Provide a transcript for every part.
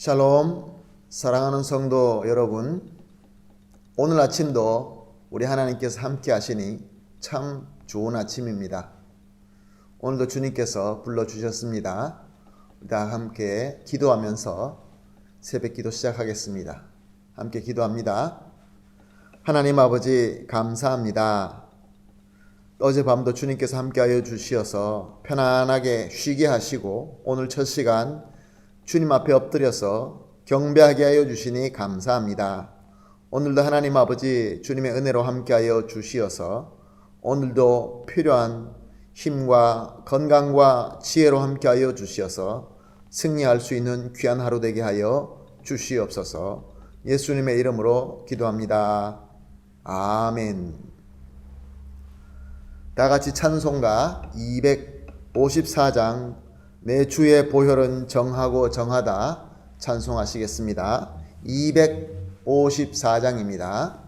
샬롬, 사랑하는 성도 여러분, 오늘 아침도 우리 하나님께서 함께 하시니 참 좋은 아침입니다. 오늘도 주님께서 불러주셨습니다. 다 함께 기도하면서 새벽 기도 시작하겠습니다. 함께 기도합니다. 하나님 아버지 감사합니다. 어젯밤도 주님께서 함께하여 주시어서 편안하게 쉬게 하시고 오늘 첫 시간 주님 앞에 엎드려서 경배하게 하여 주시니 감사합니다. 오늘도 하나님 아버지 주님의 은혜로 함께하여 주시어서 오늘도 필요한 힘과 건강과 지혜로 함께하여 주시어서 승리할 수 있는 귀한 하루 되게 하여 주시옵소서. 예수님의 이름으로 기도합니다. 아멘. 다 같이 찬송가 254장 내 주의 보혈은 정하고 정하다 찬송하시겠습니다. 254장입니다.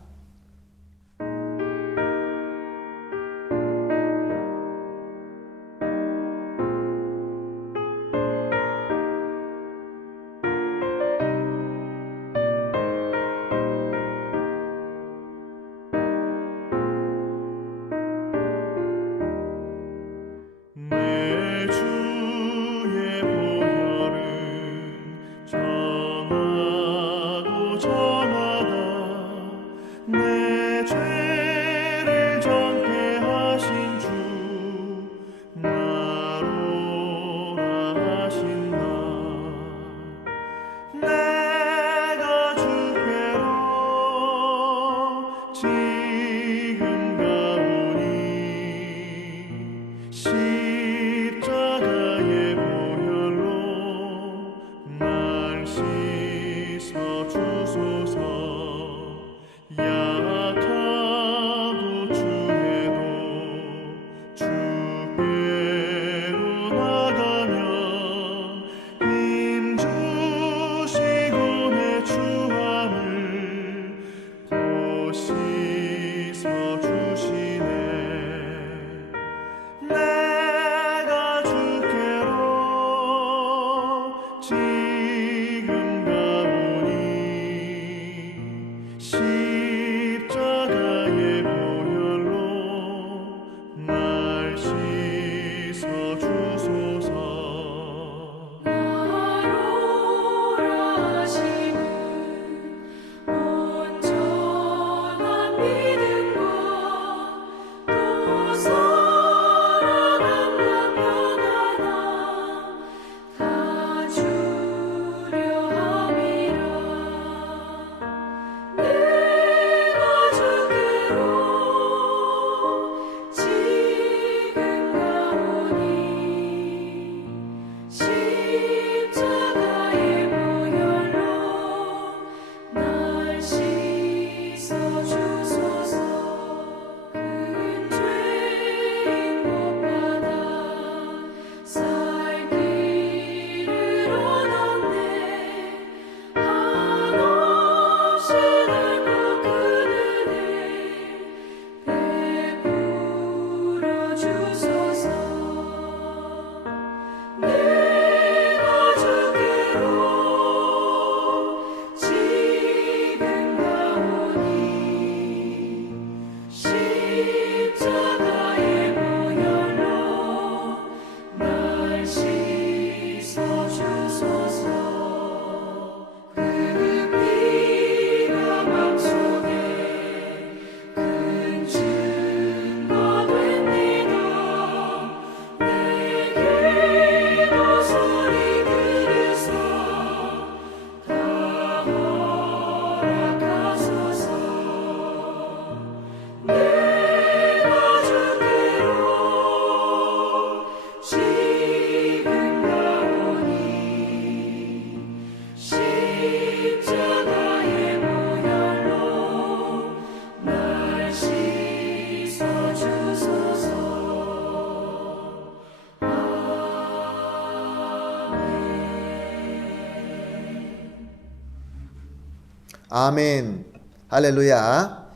아멘. 할렐루야.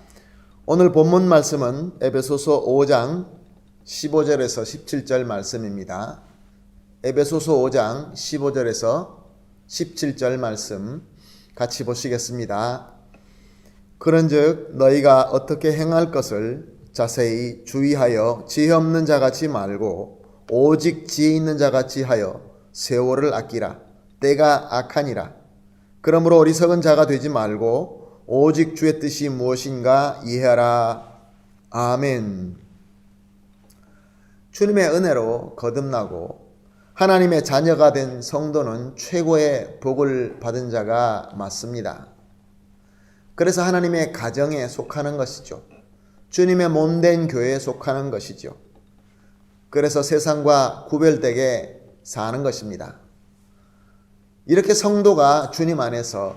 오늘 본문 말씀은 에베소서 5장 15절에서 17절 말씀입니다. 에베소서 5장 15절에서 17절 말씀 같이 보시겠습니다. 그런즉 너희가 어떻게 행할 것을 자세히 주의하여 지혜 없는 자같이 말고 오직 지혜 있는 자같이 하여 세월을 아끼라. 때가 악하니라. 그러므로 어리석은 자가 되지 말고 오직 주의 뜻이 무엇인가 이해하라. 아멘. 주님의 은혜로 거듭나고 하나님의 자녀가 된 성도는 최고의 복을 받은 자가 맞습니다. 그래서 하나님의 가정에 속하는 것이죠. 주님의 몸된 교회에 속하는 것이죠. 그래서 세상과 구별되게 사는 것입니다. 이렇게 성도가 주님 안에서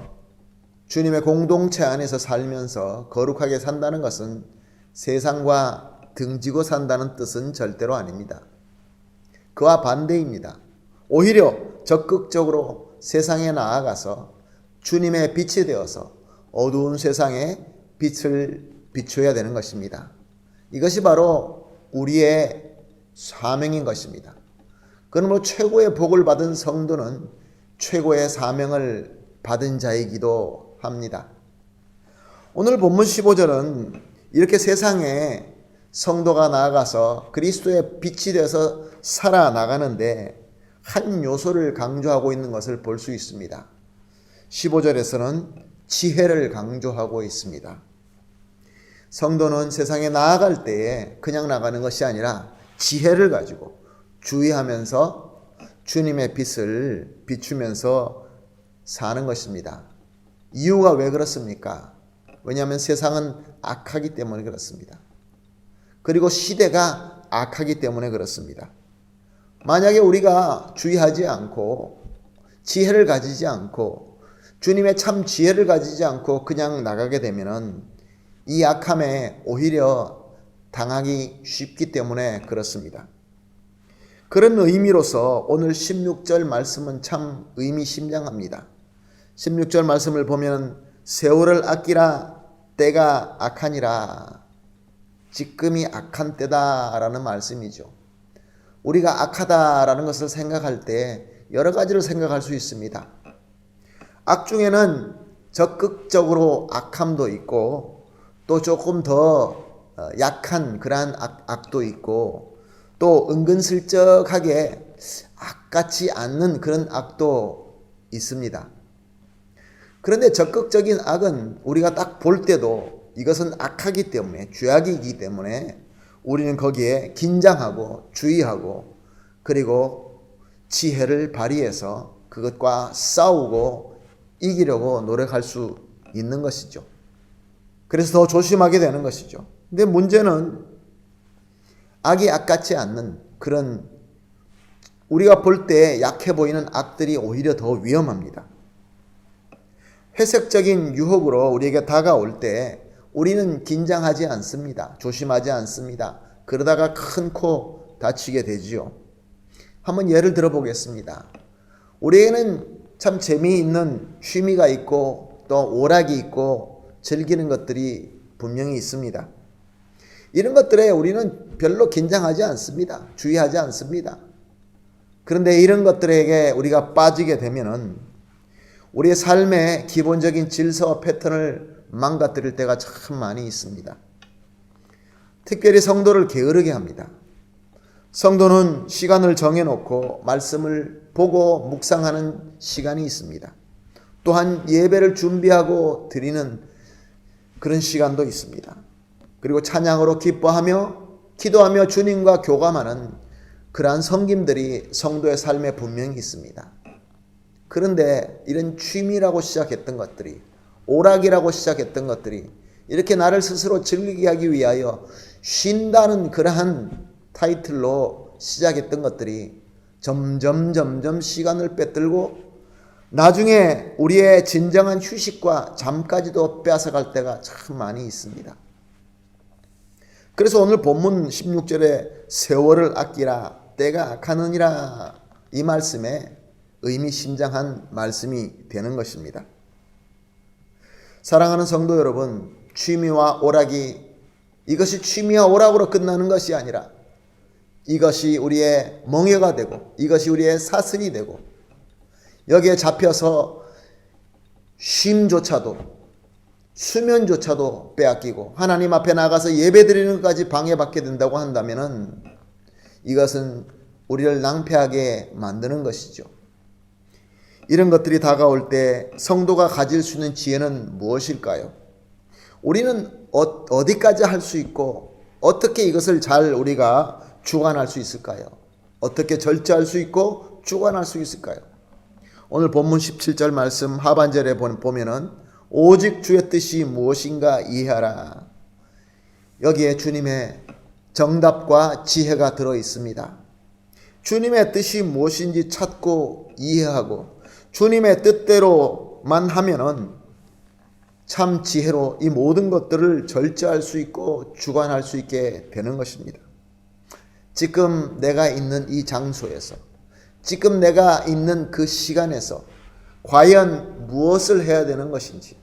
주님의 공동체 안에서 살면서 거룩하게 산다는 것은 세상과 등지고 산다는 뜻은 절대로 아닙니다. 그와 반대입니다. 오히려 적극적으로 세상에 나아가서 주님의 빛이 되어서 어두운 세상에 빛을 비춰야 되는 것입니다. 이것이 바로 우리의 사명인 것입니다. 그러므로 최고의 복을 받은 성도는 최고의 사명을 받은 자이기도 합니다. 오늘 본문 15절은 이렇게 세상에 성도가 나아가서 그리스도의 빛이 되어서 살아나가는데 한 요소를 강조하고 있는 것을 볼 수 있습니다. 15절에서는 지혜를 강조하고 있습니다. 성도는 세상에 나아갈 때에 그냥 나가는 것이 아니라 지혜를 가지고 주의하면서 주님의 빛을 비추면서 사는 것입니다. 이유가 왜 그렇습니까? 왜냐하면 세상은 악하기 때문에 그렇습니다. 그리고 시대가 악하기 때문에 그렇습니다. 만약에 우리가 주의하지 않고 지혜를 가지지 않고 주님의 참 지혜를 가지지 않고 그냥 나가게 되면은 이 악함에 오히려 당하기 쉽기 때문에 그렇습니다. 그런 의미로서 오늘 16절 말씀은 참 의미심장합니다. 16절 말씀을 보면 세월을 아끼라 때가 악하니라. 지금이 악한 때다라는 말씀이죠. 우리가 악하다라는 것을 생각할 때 여러 가지를 생각할 수 있습니다. 악 중에는 적극적으로 악함도 있고 또 조금 더 약한 그러한 악도 있고 또 은근슬쩍하게 악같지 않는 그런 악도 있습니다. 그런데 적극적인 악은 우리가 딱 볼 때도 이것은 악하기 때문에 죄악이기 때문에 우리는 거기에 긴장하고 주의하고 그리고 지혜를 발휘해서 그것과 싸우고 이기려고 노력할 수 있는 것이죠. 그래서 더 조심하게 되는 것이죠. 근데 문제는 악이 악같지 않는 그런 우리가 볼 때 약해 보이는 악들이 오히려 더 위험합니다. 회색적인 유혹으로 우리에게 다가올 때 우리는 긴장하지 않습니다. 조심하지 않습니다. 그러다가 큰 코 다치게 되지요. 한번 예를 들어보겠습니다. 우리에게는 참 재미있는 취미가 있고 또 오락이 있고 즐기는 것들이 분명히 있습니다. 이런 것들에 우리는 별로 긴장하지 않습니다. 주의하지 않습니다. 그런데 이런 것들에게 우리가 빠지게 되면은 우리의 삶의 기본적인 질서와 패턴을 망가뜨릴 때가 참 많이 있습니다. 특별히 성도를 게으르게 합니다. 성도는 시간을 정해놓고 말씀을 보고 묵상하는 시간이 있습니다. 또한 예배를 준비하고 드리는 그런 시간도 있습니다. 그리고 찬양으로 기뻐하며 기도하며 주님과 교감하는 그러한 섬김들이 성도의 삶에 분명히 있습니다. 그런데 이런 취미라고 시작했던 것들이 오락이라고 시작했던 것들이 이렇게 나를 스스로 즐기게 하기 위하여 쉰다는 그러한 타이틀로 시작했던 것들이 점점 시간을 빼들고 나중에 우리의 진정한 휴식과 잠까지도 빼앗아갈 때가 참 많이 있습니다. 그래서 오늘 본문 16절에 세월을 아끼라 때가 악하느니라 이 말씀에 의미심장한 말씀이 되는 것입니다. 사랑하는 성도 여러분, 취미와 오락이 이것이 취미와 오락으로 끝나는 것이 아니라 이것이 우리의 멍에가 되고 이것이 우리의 사슬이 되고 여기에 잡혀서 쉼조차도 수면조차도 빼앗기고 하나님 앞에 나가서 예배드리는 것까지 방해받게 된다고 한다면 이것은 우리를 낭패하게 만드는 것이죠. 이런 것들이 다가올 때 성도가 가질 수 있는 지혜는 무엇일까요? 우리는 어디까지 할 수 있고 어떻게 이것을 잘 우리가 주관할 수 있을까요? 어떻게 절제할 수 있고 주관할 수 있을까요? 오늘 본문 17절 말씀 하반절에 보면은 오직 주의 뜻이 무엇인가 이해하라. 여기에 주님의 정답과 지혜가 들어 있습니다. 주님의 뜻이 무엇인지 찾고 이해하고 주님의 뜻대로만 하면은 참 지혜로 이 모든 것들을 절제할 수 있고 주관할 수 있게 되는 것입니다. 지금 내가 있는 이 장소에서, 지금 내가 있는 그 시간에서 과연 무엇을 해야 되는 것인지,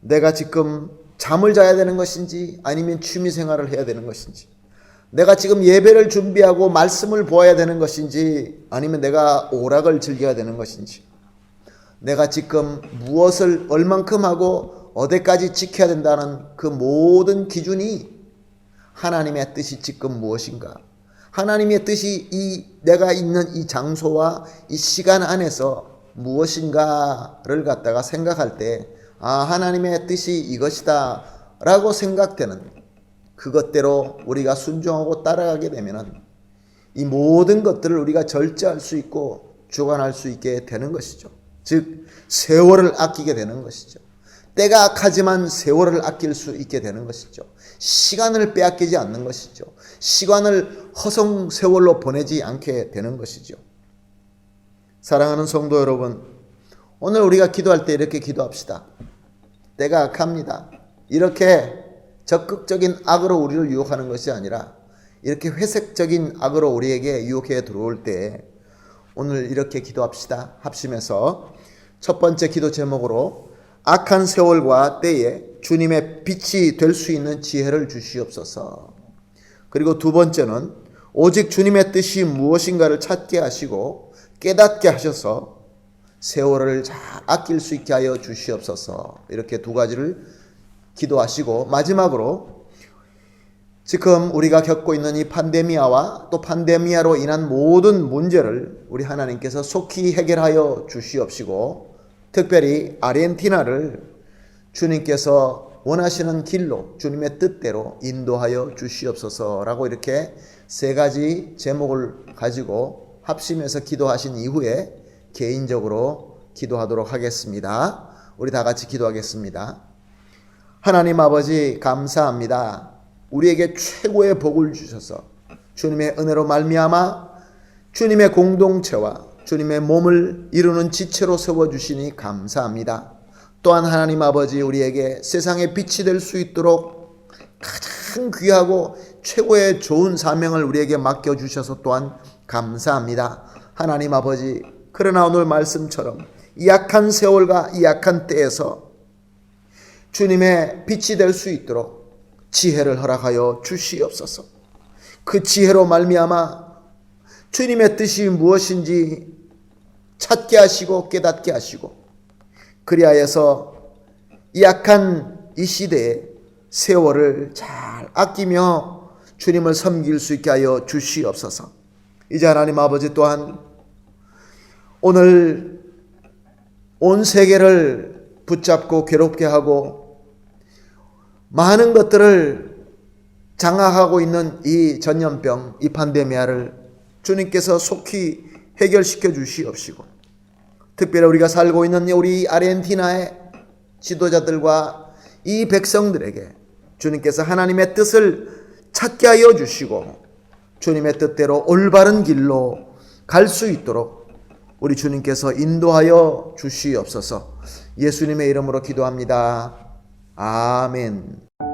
내가 지금 잠을 자야 되는 것인지 아니면 취미생활을 해야 되는 것인지, 내가 지금 예배를 준비하고 말씀을 보아야 되는 것인지 아니면 내가 오락을 즐겨야 되는 것인지, 내가 지금 무엇을 얼만큼 하고 어디까지 지켜야 된다는 그 모든 기준이 하나님의 뜻이 지금 무엇인가, 하나님의 뜻이 내가 있는 이 장소와 이 시간 안에서 무엇인가를 갖다가 생각할 때 하나님의 뜻이 이것이다 라고 생각되는 그것대로 우리가 순종하고 따라가게 되면 이 모든 것들을 우리가 절제할 수 있고 주관할 수 있게 되는 것이죠. 즉 세월을 아끼게 되는 것이죠. 때가 악하지만 세월을 아낄 수 있게 되는 것이죠. 시간을 빼앗기지 않는 것이죠. 시간을 허송 세월로 보내지 않게 되는 것이죠. 사랑하는 성도 여러분, 오늘 우리가 기도할 때 이렇게 기도합시다. 때가 악합니다. 이렇게 적극적인 악으로 우리를 유혹하는 것이 아니라 이렇게 회색적인 악으로 우리에게 유혹해 들어올 때 오늘 이렇게 기도합시다. 합심해서 첫 번째 기도 제목으로 악한 세월과 때에 주님의 빛이 될 수 있는 지혜를 주시옵소서. 그리고 두 번째는 오직 주님의 뜻이 무엇인가를 찾게 하시고 깨닫게 하셔서 세월을 잘 아낄 수 있게 하여 주시옵소서. 이렇게 두 가지를 기도하시고 마지막으로 지금 우리가 겪고 있는 이 팬데미아와 또 팬데미아로 인한 모든 문제를 우리 하나님께서 속히 해결하여 주시옵시고 특별히 아르헨티나를 주님께서 원하시는 길로 주님의 뜻대로 인도하여 주시옵소서라고 이렇게 세 가지 제목을 가지고 합심해서 기도하신 이후에 개인적으로 기도하도록 하겠습니다. 우리 다 같이 기도하겠습니다. 하나님 아버지 감사합니다. 우리에게 최고의 복을 주셔서 주님의 은혜로 말미암아 주님의 공동체와 주님의 몸을 이루는 지체로 세워주시니 감사합니다. 또한 하나님 아버지 우리에게 세상의 빛이 될 수 있도록 가장 귀하고 최고의 좋은 사명을 우리에게 맡겨주셔서 또한 감사합니다. 하나님 아버지, 그러나 오늘 말씀처럼 이 약한 세월과 이 약한 때에서 주님의 빛이 될 수 있도록 지혜를 허락하여 주시옵소서. 그 지혜로 말미암아 주님의 뜻이 무엇인지 찾게 하시고 깨닫게 하시고 그리하여서 이 약한 이 시대에 세월을 잘 아끼며 주님을 섬길 수 있게 하여 주시옵소서. 이제 하나님 아버지 또한 오늘 온 세계를 붙잡고 괴롭게 하고 많은 것들을 장악하고 있는 이 전염병, 이 팬데미아를 주님께서 속히 해결시켜 주시옵시고 특별히 우리가 살고 있는 우리 아르헨티나의 지도자들과 이 백성들에게 주님께서 하나님의 뜻을 찾게 하여 주시고 주님의 뜻대로 올바른 길로 갈 수 있도록 우리 주님께서 인도하여 주시옵소서. 예수님의 이름으로 기도합니다. 아멘.